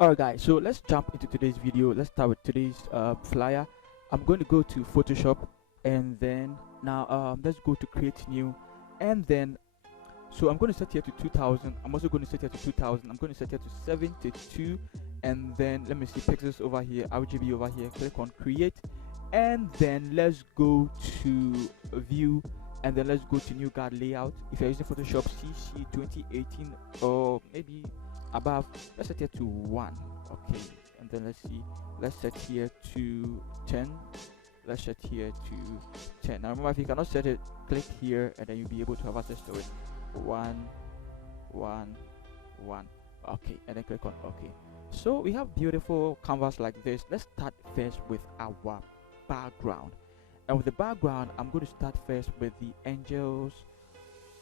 Alright guys, so let's jump into today's video. Let's start with today's flyer. I'm going to go to Photoshop, and then now let's go to create new, and then so I'm going to set here to 2000. I'm also going to set here to 2000. I'm going to set here to 72, and then let me see pixels over here, RGB over here. Click on create, and then let's go to view, and then let's go to new guard layout. If you're using Photoshop CC 2018 or maybe above, let's set here to 1. Okay, and then let's see, let's set here to 10. Let's set here to 10. Now remember, if you cannot set it, click here and then you'll be able to have access to it. 1 1 1. Okay, and then click on OK. So we have beautiful canvas like this. Let's start first with our background, and with the background I'm going to start first with the angel's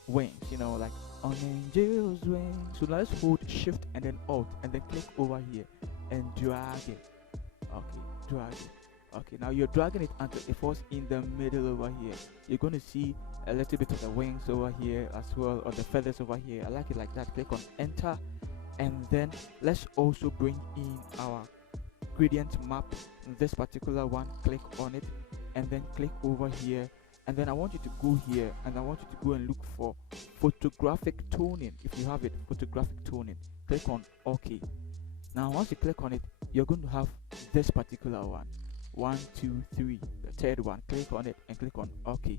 wings, you know, like on angel's wings. So now let's hold shift and then alt and then click over here and drag it. Okay, drag it. Okay, now you're dragging it until it falls in the middle over here. You're going to see a little bit of the wings over here as well, or the feathers over here. I like it like that. Click on enter, and then let's also bring in our gradient map. This particular one, click on it and then click over here, and then I want you to go here and I want you to go and look for photographic toning. If you have it, photographic toning, click on OK. Now once you click on it, you're going to have this particular one. 1 2 3, the third one. Click on it and click on OK.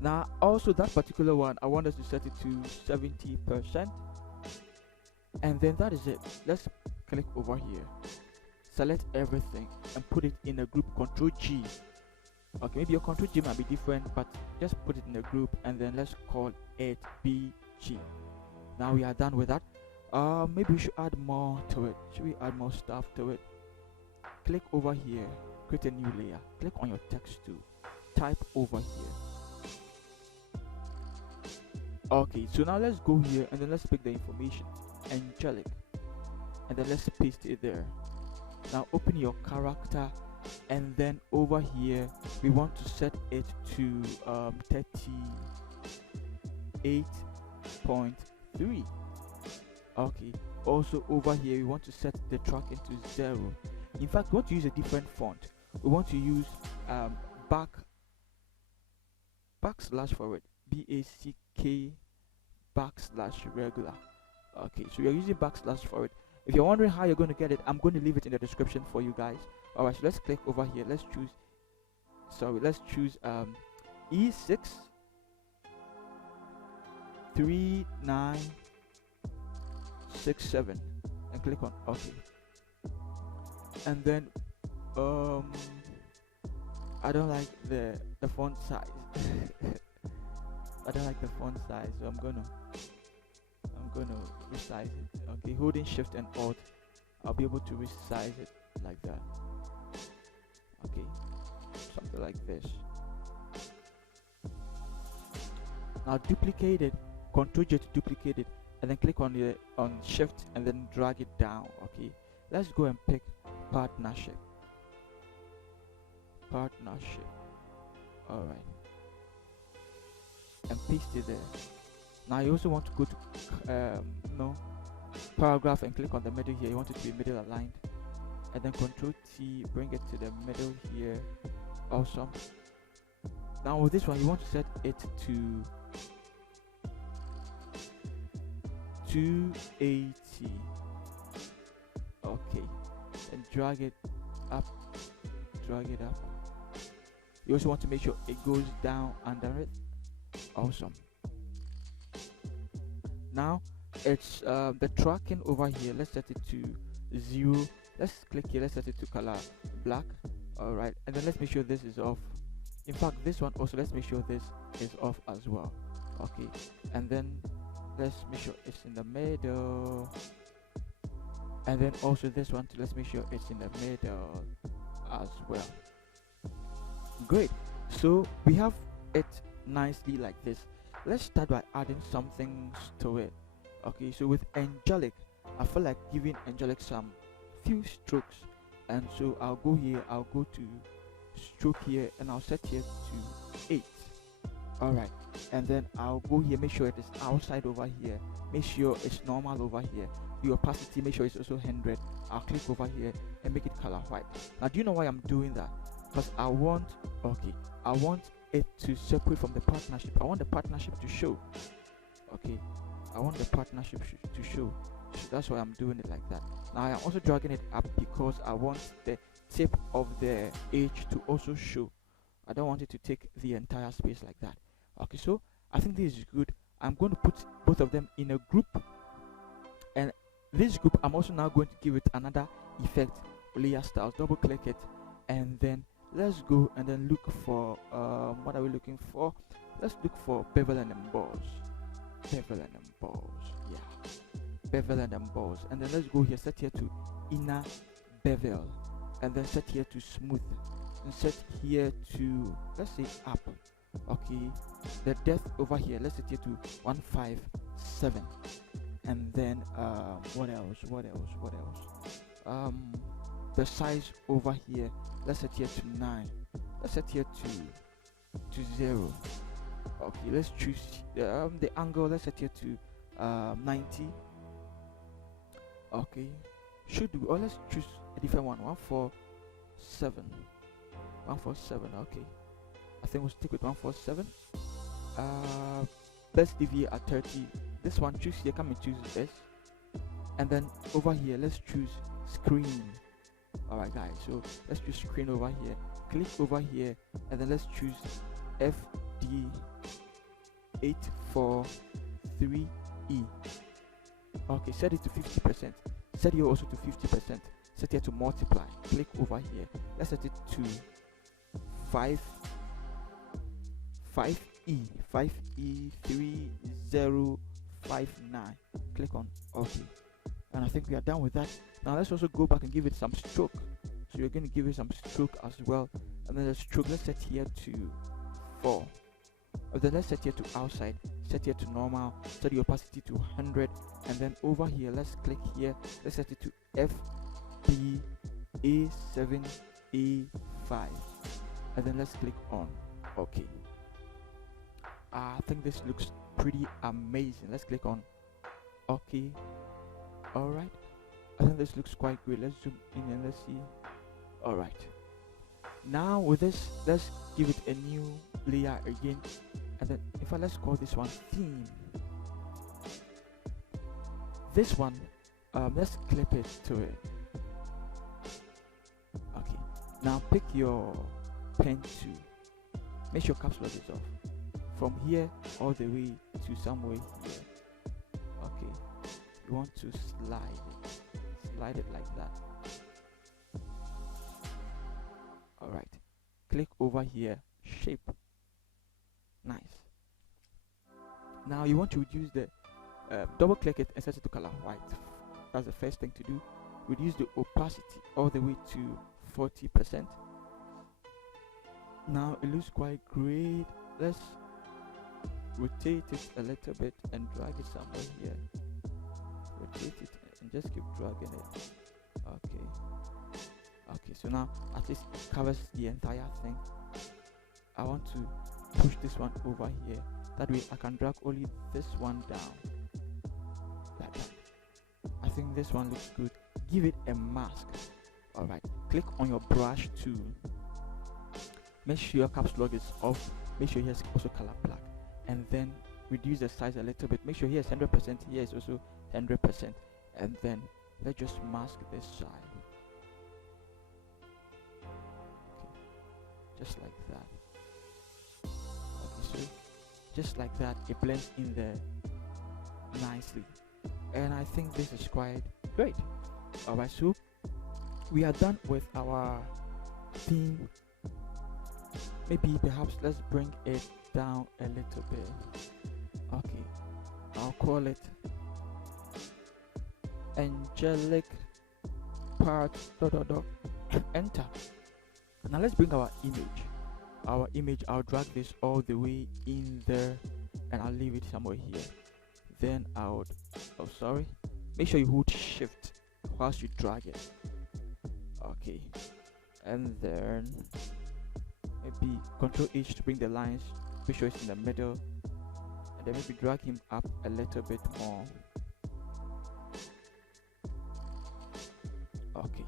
Now also that particular one, I want us to set it to 70%, and then that is it. Let's click over here, select everything and put it in a group. Control G. Okay, maybe your control G might be different, but just put it in a group, and then let's call it BG. Now we are done with that. Maybe we should add more to it. Should we add more stuff to it? Click over here, create a new layer, click on your text tool, type over here. Okay, so now let's go here and then let's pick the information, angelic, and then let's paste it there. Now open your character, and then over here we want to set it to 38.3. okay, also over here we want to set the tracking to 0. In fact, we want to use a different font. We want to use backslash for it, BACK backslash regular. Okay, so we are using backslash for it. If you're wondering how you're going to get it, I'm going to leave it in the description for you guys. Alright, so let's click over here. Let's choose E6 3967 and click on OK. And then I don't like the font size. I don't like the font size, so I'm gonna resize it. Okay, holding shift and alt, I'll be able to resize it like that. Okay, something like this. Now duplicate it, Ctrl J to duplicate it, and then click on shift and then drag it down. Okay, let's go and pick partnership. All right, and paste it there. Now you also want to go to paragraph and click on the middle here. You want it to be middle aligned, and then Ctrl T, bring it to the middle here. Awesome. Now with this one you want to set it to 280. Okay, and drag it up. You also want to make sure it goes down under it. Awesome. Now it's the tracking over here. Let's set it to 0. Let's click here, let's set it to color black. All right, and then let's make sure this is off. In fact, this one also, let's make sure this is off as well. Okay, and then let's make sure it's in the middle, and then also this one too, let's make sure it's in the middle as well. Great, so we have it nicely like this. Let's start by adding some things to it. Okay, so with angelic, I feel like giving angelic some few strokes, and so I'll go here, I'll go to stroke here, and I'll set here to 8. All right, and then I'll go here, make sure it is outside over here, make sure it's normal over here, the opacity, make sure it's also 100. I'll click over here and make it color white. Now do you know why I'm doing that? Because I want it to separate from the partnership. I want the partnership to show. Okay, I want the partnership to show. So that's why I'm doing it like that. Now I'm also dragging it up because I want the tip of the edge to also show. I don't want it to take the entire space like that. Okay, so I think this is good. I'm going to put both of them in a group, and this group I'm also now going to give it another effect, layer styles. Double click it, and then let's go and then look for what are we looking for? Let's look for bevel and emboss. Bevel and emboss, yeah, bevel and emboss. And then let's go here, set here to inner bevel, and then set here to smooth, and set here to, let's say, up. Okay, the depth over here, let's set here to 157, and then what else, the size over here, let's set here to 9, let's set here to 0. Okay, let's choose the angle, let's set here to 90. Okay, should we, or let's choose a different one, 147. Okay, I think we'll stick with 147. Let's deviate at 30. This one, choose here, come and choose this, and then over here let's choose screen. Alright guys, so let's choose screen over here, click over here, and then let's choose FD843E. Okay, set it to 50%, set here also to 50%, set here to multiply, click over here, let's set it to 5E3059, click on OK, and I think we are done with that. Now let's also go back and give it some stroke. So you're going to give it some stroke as well, and then the stroke, let's set here to 4. Then let's set here to outside, set here to normal, set the opacity to 100, and then over here let's click here, let's set it to FBA7A5, and then let's click on OK. I think this looks pretty amazing. Let's click on OK. Alright, I think this looks quite good. Let's zoom in and let's see. Alright, now with this, let's give it a new layer again, and then if let's call this one theme. This one, let's clip it to it. Okay, now pick your pen tool, make sure caps lock is off, from here all the way to somewhere here. Okay, you want to slide it like that. Alright, click over here, shape. Nice. Now you want to reduce the double click it and set it to color white. That's the first thing to do. Reduce the opacity all the way to 40%. Now it looks quite great. Let's rotate it a little bit and drag it somewhere here. Rotate it and just keep dragging it. Okay, so now at least it covers the entire thing. I want to push this one over here, that way I can drag only this one down like that. I think this one looks good. Give it a mask. Alright, click on your brush tool, make sure your caps lock is off, make sure here's also color black, and then reduce the size a little bit. Make sure here is 100%, here is also 100%, and then let's just mask this side. Okay, just like that. Okay, so just like that, it blends in there nicely, and I think this is quite great. Alright, so we are done with our theme. Maybe perhaps let's bring it down a little bit. Okay, I'll call it angelic part ... enter. Now let's bring our image. I'll drag this all the way in there, and I'll leave it somewhere here. Then make sure you hold shift whilst you drag it. Okay, and then maybe Control H to bring the lines, make sure it's in the middle, then maybe drag him up a little bit more. Okay,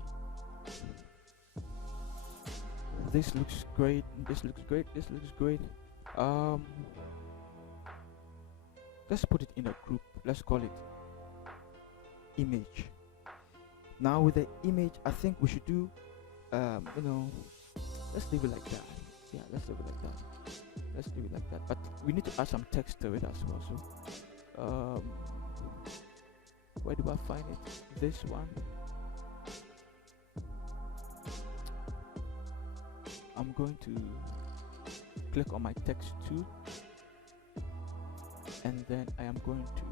this looks great, this looks great, this looks great. Let's put it in a group. Let's call it image. Now with the image, I think we should do let's leave it like that. Yeah, let's leave it like that. Let's leave it like that, but we need to add some text to it as well. So where do I find it? This one. I'm going to click on my text tool, and then I am going to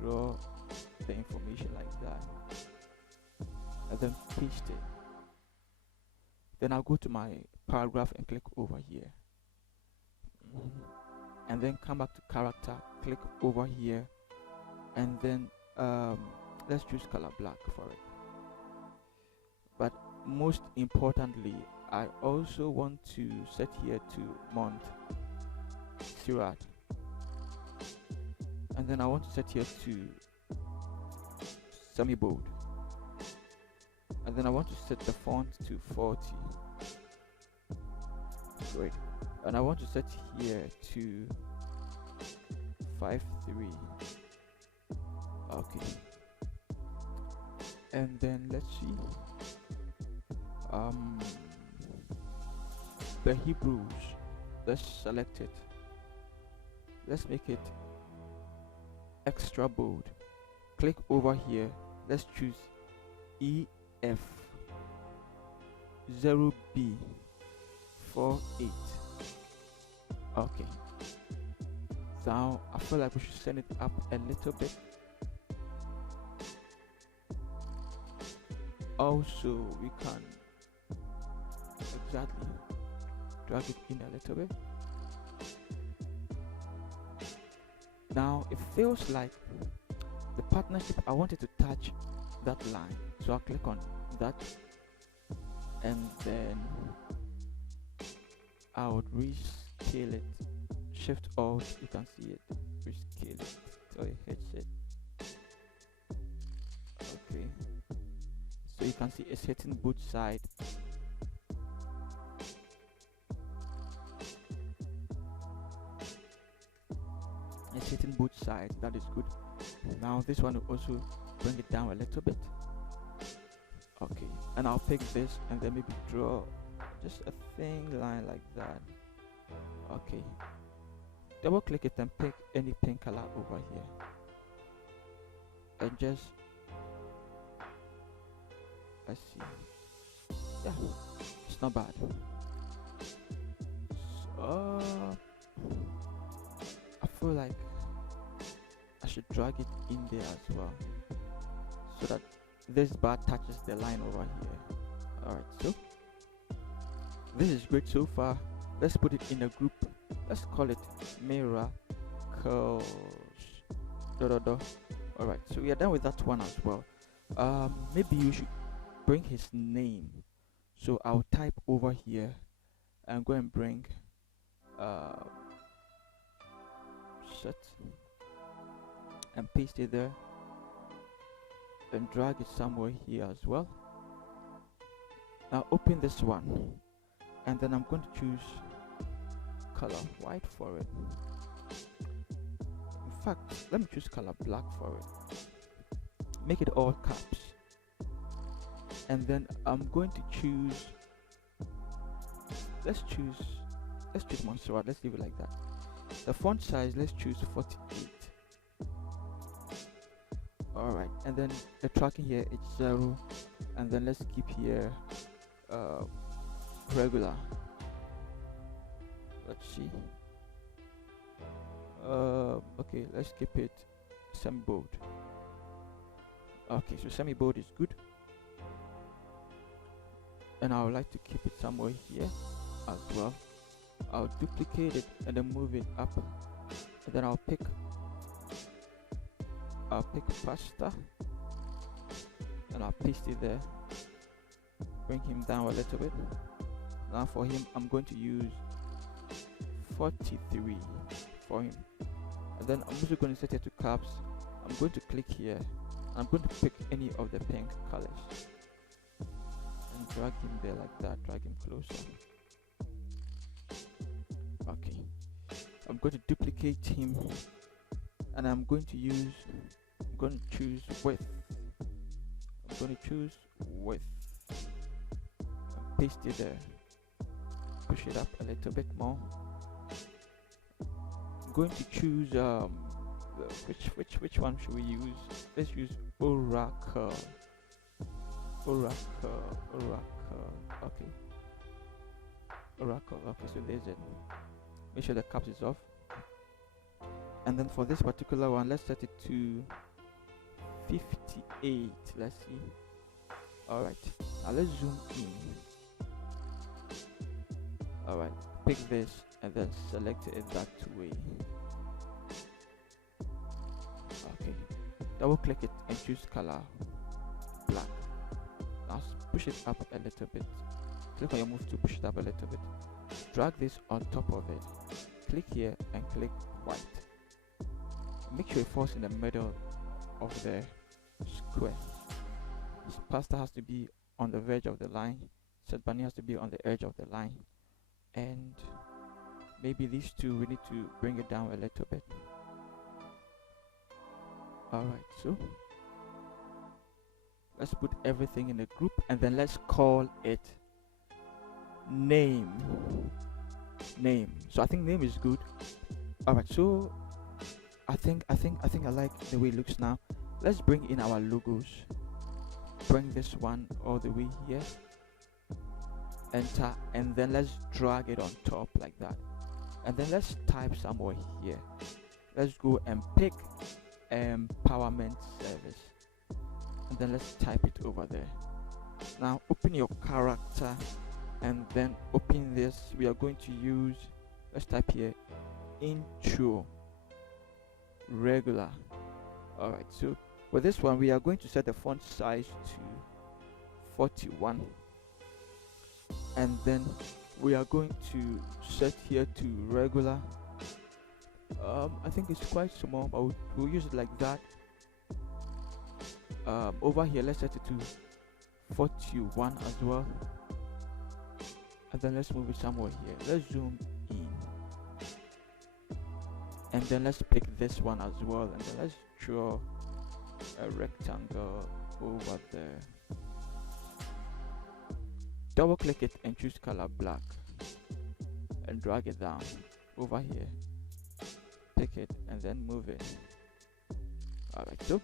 draw the information like that, and then paste it. Then I'll go to my paragraph and click over here, and then come back to character, click over here, and then let's choose color black for it. But most importantly, I also want to set here to month throughout, and then I want to set here to semi-bold, and then I want to set the font to 40. Great. And I want to set here to 5.3. Okay, and then let's see, the Hebrews, let's select it, let's make it extra bold, click over here, let's choose EF 0B 48. Okay, now I feel like we should send it up a little bit. Also, we can exactly drag it in a little bit. Now it feels like the partnership, I wanted to touch that line, so I'll click on that, and then I would rescale it, shift alt, you can see it, rescale it so it hits it. Okay, so you can see it's hitting both sides. It's hitting both sides, that is good. Now this one will also bring it down a little bit. Okay, and I'll pick this and then maybe draw just a thin line like that. Okay, double click it and pick any pink color over here, and just, let's see, yeah, it's not bad. So I feel like I should drag it in there as well, so that this bar touches the line over here. Alright, so this is great so far. Let's put it in a group. Let's call it miracles. Alright, so we are done with that one as well. Maybe you should bring his name. So I'll type over here and go and bring Seth and paste it there, and drag it somewhere here as well. Now open this one, and then I'm going to choose color white for it. In fact, let me choose color black for it. Make it all caps, and then I'm going to choose, let's choose Montserrat. Let's leave it like that. The font size, let's choose 48. Alright, and then the tracking here, it's 0, and then let's keep here regular. Let's see, okay, let's keep it semi-bold. Okay, so semi-bold is good, and I would like to keep it somewhere here as well. I'll duplicate it and then move it up, and then I'll pick pasta, and I'll paste it there, bring him down a little bit. Now for him, I'm going to use 43 for him. And then I'm also going to set it to caps. I'm going to click here. I'm going to pick any of the pink colors and drag him there like that. Drag him closer. Okay. I'm going to duplicate him, and I'm going to choose width. I'm going to choose width and paste it there. Push it up a little bit more. I'm going to choose which one should we use? Let's use Oracle. Okay. Oracle. Okay, so there's it. Make sure the caps is off. And then for this particular one, let's set it to 58. Let's see. Alright, now let's zoom in. Alright, pick this and then select it that way. Okay, double click it and choose color black. Now push it up a little bit. Click on your move to push it up a little bit. Drag this on top of it. Click here and click white. Make sure it falls in the middle of the square. This pasta has to be on the verge of the line. Set bani has to be on the edge of the line. And maybe these two, we need to bring it down a little bit. Alright, so let's put everything in a group and then let's call it name. So I think name is good. Alright, so I think I like the way it looks now. Let's bring in our logos. Bring this one all the way here. Enter, and then let's drag it on top like that. And then let's type somewhere here. Let's go and pick empowerment service. And then let's type it over there. Now open your character and then open this. We are going to use, let's type here, intro regular. Alright, so for this one we are going to set the font size to 41, and then we are going to set here to regular. I think it's quite small, but we'll use it like that. Over here let's set it to 41 as well, and then let's move it somewhere here. Let's zoom in, and then let's pick this one as well, and then let's draw a rectangle over there. Double click it and choose color black and drag it down over here. Pick it and then move it. Alright, so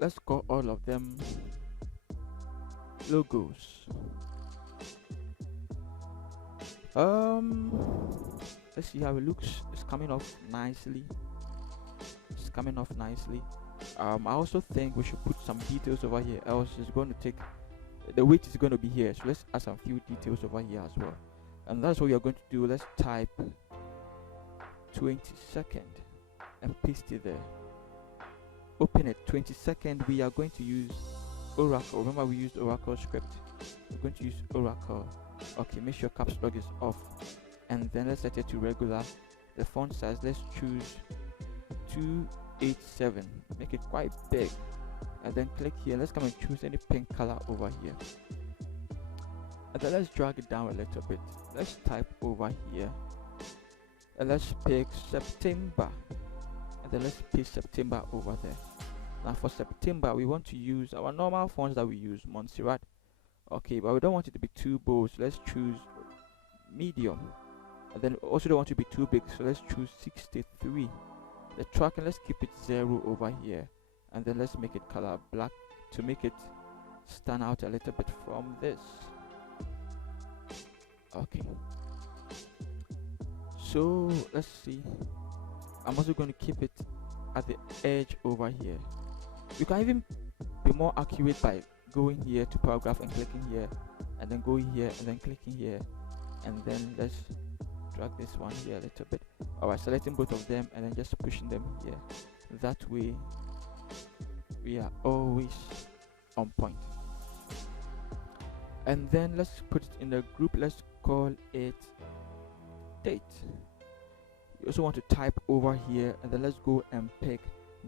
let's call all of them logos. Let's see how it looks. It's coming off nicely. I also think we should put some details over here, else it's going to take, the weight is going to be here, so let's add some few details over here as well. And that's what we are going to do. Let's type 22nd and paste it there. Open it. 22nd, we are going to use Oracle. Remember we used Oracle script. We're going to use Oracle. Okay, make sure caps lock is off, and then let's set it to regular. The font size, let's choose 287, make it quite big, and then click here. Let's come and choose any pink color over here, and then let's drag it down a little bit. Let's type over here, and let's pick September, and then let's paste September over there. Now for September we want to use our normal fonts that we use, Montserrat. Okay, but we don't want it to be too bold, so let's choose medium, and then also don't want it to be too big, so let's choose 63. The tracking, let's keep it 0 over here, and then let's make it color black to make it stand out a little bit from this. Okay, so let's see. I'm also going to keep it at the edge over here. You can even be more accurate by going here to paragraph and clicking here, and then going here and then clicking here, and then let's drag this one here a little bit. Alright, selecting both of them and then just pushing them here. That way we are always on point. And then let's put it in a group. Let's call it date. You also want to type over here, and then let's go and pick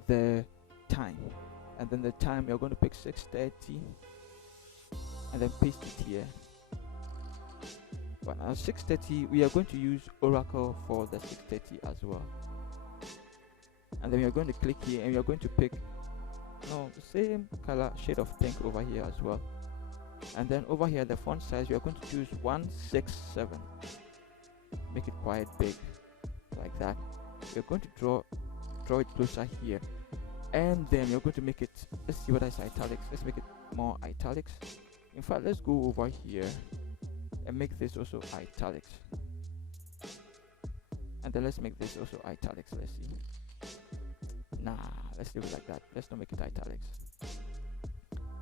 the time. And then the time, you're going to pick 6:30, and then paste it here. But now 6:30, we are going to use Oracle for the 6:30 as well. And then we are going to click here, and we are going to pick the same color shade of pink over here as well. And then over here, the font size, we are going to choose 167. Make it quite big, like that. We're going to draw it closer here, and then we're going to make it, let's see what is italics. Let's make it more italics. In fact, let's go over here and make this also italics, and then let's make this also italics. Let's see. Nah, let's leave it like that. Let's not make it italics.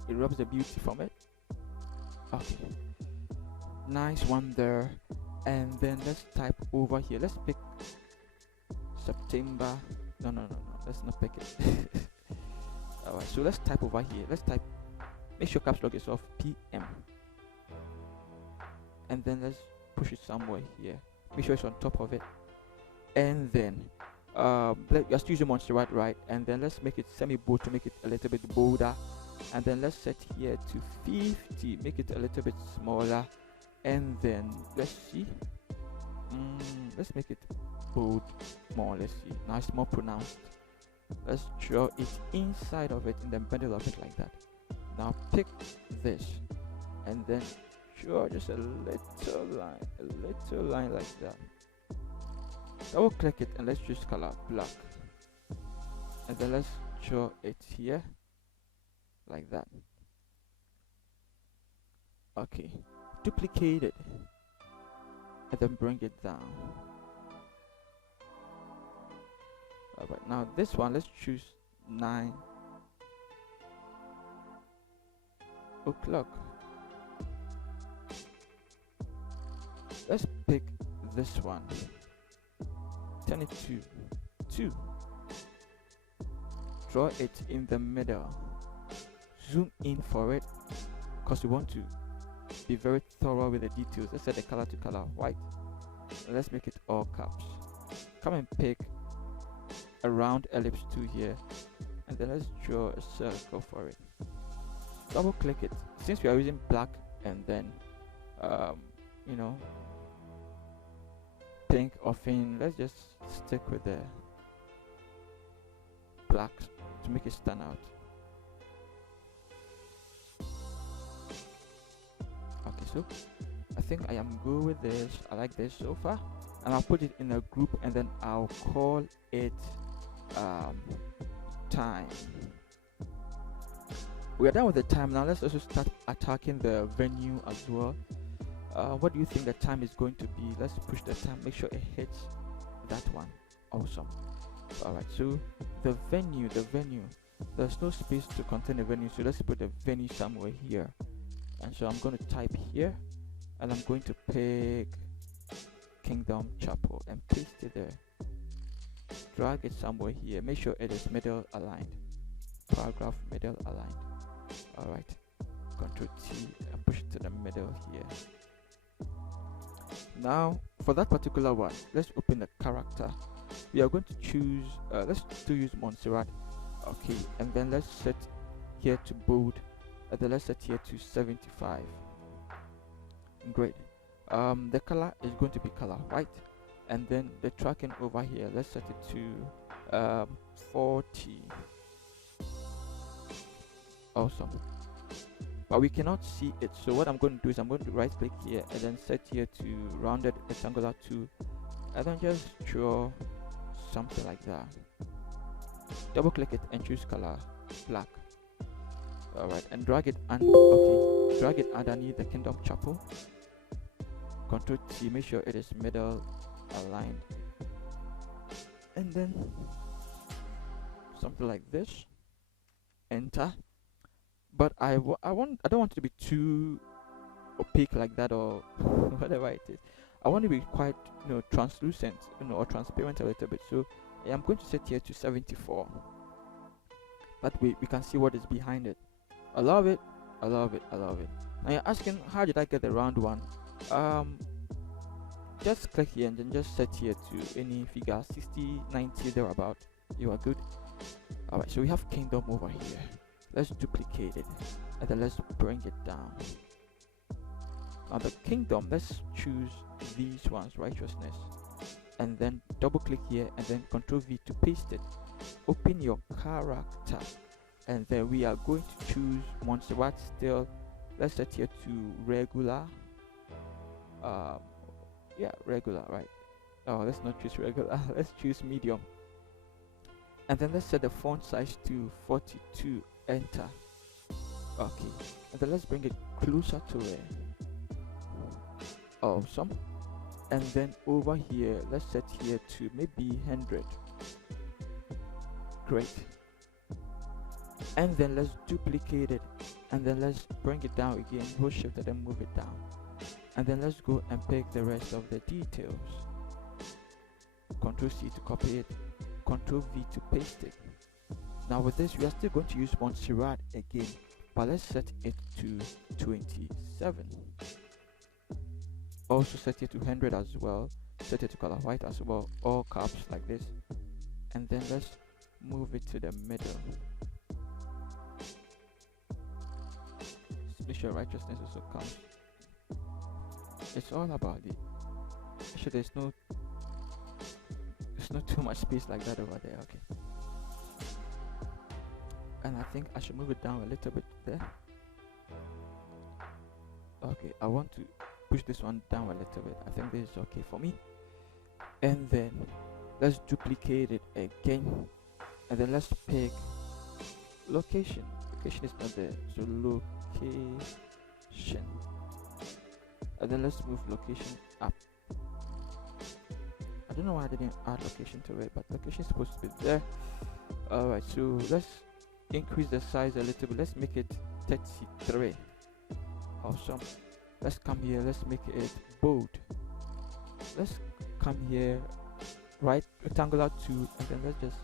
It robs the beauty from it. Okay, nice one there. And then let's type over here. Let's pick September. No, let's not pick it. Alright, so let's type over here. Let's type, make sure caps lock is off, PM. And then let's push it somewhere here. Make sure it's on top of it. And then let's use Montserrat, right? And then let's make it semi-bold to make it a little bit bolder. And then let's set here to 50, make it a little bit smaller. And then let's see, let's make it bold more. Let's see, now it's more pronounced. Let's draw it inside of it, in the middle of it, like that. Now pick this, and then draw just a little line like that. Double click it, and let's choose color black, and then let's draw it here like that. Okay, duplicate it, and then bring it down. Alright, now this one, let's choose 9 o'clock. Let's pick this one, turn it to 2, draw it in the middle, zoom in for it, because we want to be very thorough with the details. Let's set the color to color white, and let's make it all caps. Come and pick a round ellipse 2 here, and then let's draw a circle for it. Double click it. Since we are using black and then pink or thin, let's just stick with the black to make it stand out. Okay, so I think I am good with this. I like this so far, and I'll put it in a group, and then I'll call it time. We are done with the time. Now let's also start attacking the venue as well. What do you think the time is going to be? Let's push the time, make sure it hits that one. Awesome. Alright, so the venue, there's no space to contain the venue, so let's put the venue somewhere here. And so I'm going to type here, and I'm going to pick Kingdom Chapel and paste it there. Drag it somewhere here, make sure it is middle aligned, paragraph middle aligned. Alright, Ctrl T and push it to the middle here. Now for that particular one, let's open the character. We are going to choose let's still use Montserrat. Okay, and then let's set here to bold, and then let's set here to 75. Great. The color is going to be color white, and then the tracking over here, let's set it to 40. Awesome. But we cannot see it, so what I'm going to do is I'm going to right click here and then set here to rounded rectangular 2, and then just draw something like that. Double click it and choose color black. Alright, and drag it drag it underneath the Kingdom Chapel. Ctrl T, make sure it is middle aligned, and then something like this. Enter. But I don't want it to be too opaque like that, or whatever it is. I want to be quite translucent, or transparent a little bit. So I am going to set here to 74. That way we can see what is behind it. I love it. I love it. I love it. Now you're asking, how did I get the round one? just click here and then just set here to any figure, 60, 90, thereabout. You are good. All right, so we have kingdom over here. Let's duplicate it and then let's bring it down. Now the kingdom, let's choose these ones, righteousness, and then double click here and then Ctrl V to paste it. Open your character and then we are going to choose Montserrat still. Let's set here to regular. Yeah, regular, right? Oh, let's not choose regular. Let's choose medium. And then let's set the font size to 42. Enter. Okay, and then let's bring it closer to it. Awesome. And then over here, let's set here to maybe 100. Great. And then let's duplicate it and then let's bring it down again, hold shift and then move it down. And then let's go and pick the rest of the details. Ctrl C to copy it, Ctrl V to paste it. Now with this, we are still going to use Montserrat again, but let's set it to 27. Also set it to 100 as well, set it to color white as well, all caps like this. And then let's move it to the middle. Make sure righteousness also comes. It's all about it. Make sure there's not too much space like that over there. Okay. And I think I should move it down a little bit there. Okay, I want to push this one down a little bit. I think this is okay for me. And then let's duplicate it again. And then let's pick location. Location is not there, so location. And then let's move location up. I don't know why I didn't add location to it, but location is supposed to be there. Alright, so let's increase the size a little bit. Let's make it 33. Awesome. Let's come here, let's make it bold. Let's come here, right rectangular 2, and then let's just,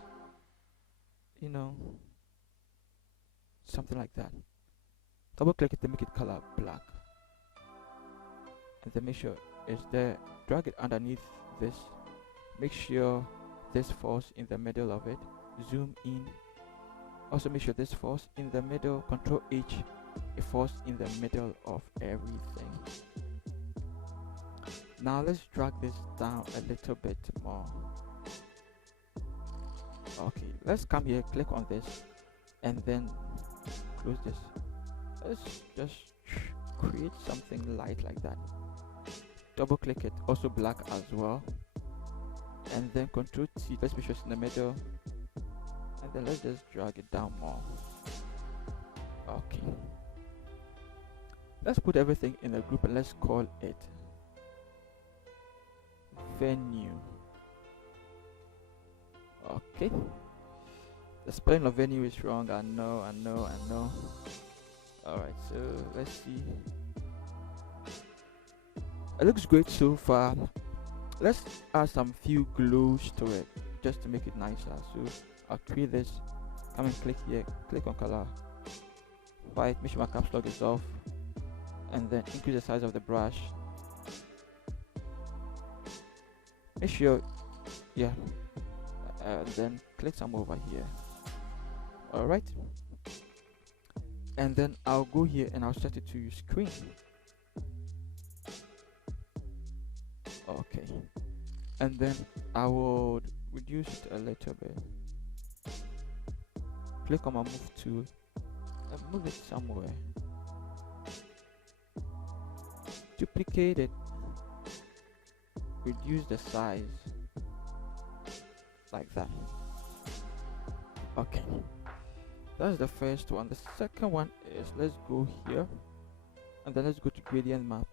something like that. Double click it to make it color black. And then make sure it's there. Drag it underneath this. Make sure this falls in the middle of it. Zoom in. Also make sure this falls in the middle. Ctrl H. It falls in the middle of everything. Now let's drag this down a little bit more. Okay, let's come here, click on this, and then close this. Let's just create something light like that. Double click it, also black as well, and then Ctrl T. Let's make sure it's in the middle, and then let's just drag it down more. Okay, let's put everything in a group and let's call it venue. Okay, the spelling of venue is wrong. I know. Alright, so let's see. It looks great so far. Let's add some few glows to it just to make it nicer. So I'll create this. Come and click here, click on color white, make sure my caps lock is off, and then increase the size of the brush. Make sure, yeah, and then click some over here. Alright, and then I'll go here and I'll set it to screen. Okay, and then I will reduce it a little bit. Click on my move tool and move it somewhere. Duplicate it, reduce the size like that. Okay, that's the first one. The second one is, let's go here and then let's go to gradient map,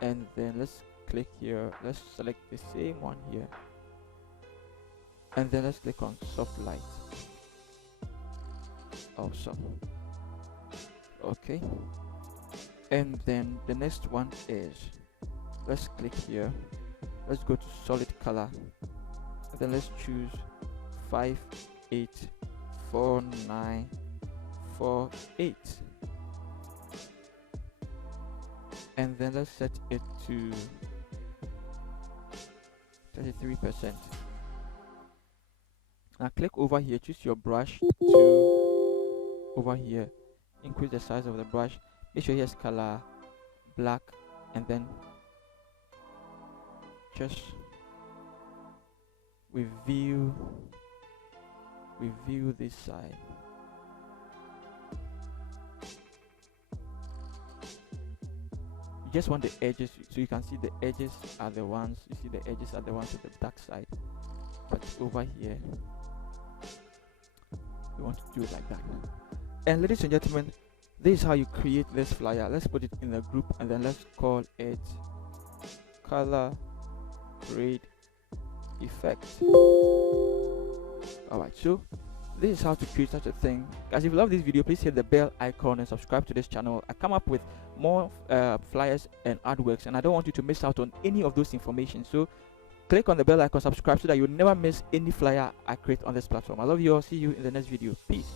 and then let's click here, let's select the same one here, and then let's click on soft light. Awesome. Okay, and then the next one is, let's click here, let's go to solid color, and then let's choose 584948, and then let's set it to 33%. Now click over here, choose your brush to over here, increase the size of the brush, make sure here's color black, and then just review this side. You just want the edges, so you can see the edges are the ones, you see the edges are the ones on the dark side, but over here you want to do it like that. And ladies and gentlemen, this is how you create this flyer. Let's put it in a group, and then let's call it color grade effect. Alright, so this is how to create such a thing. Guys, if you love this video, please hit the bell icon and subscribe to this channel. I come up with more flyers and artworks, and I don't want you to miss out on any of those information. So click on the bell icon, subscribe, so that you'll never miss any flyer I create on this platform. I love you all. See you in the next video. Peace.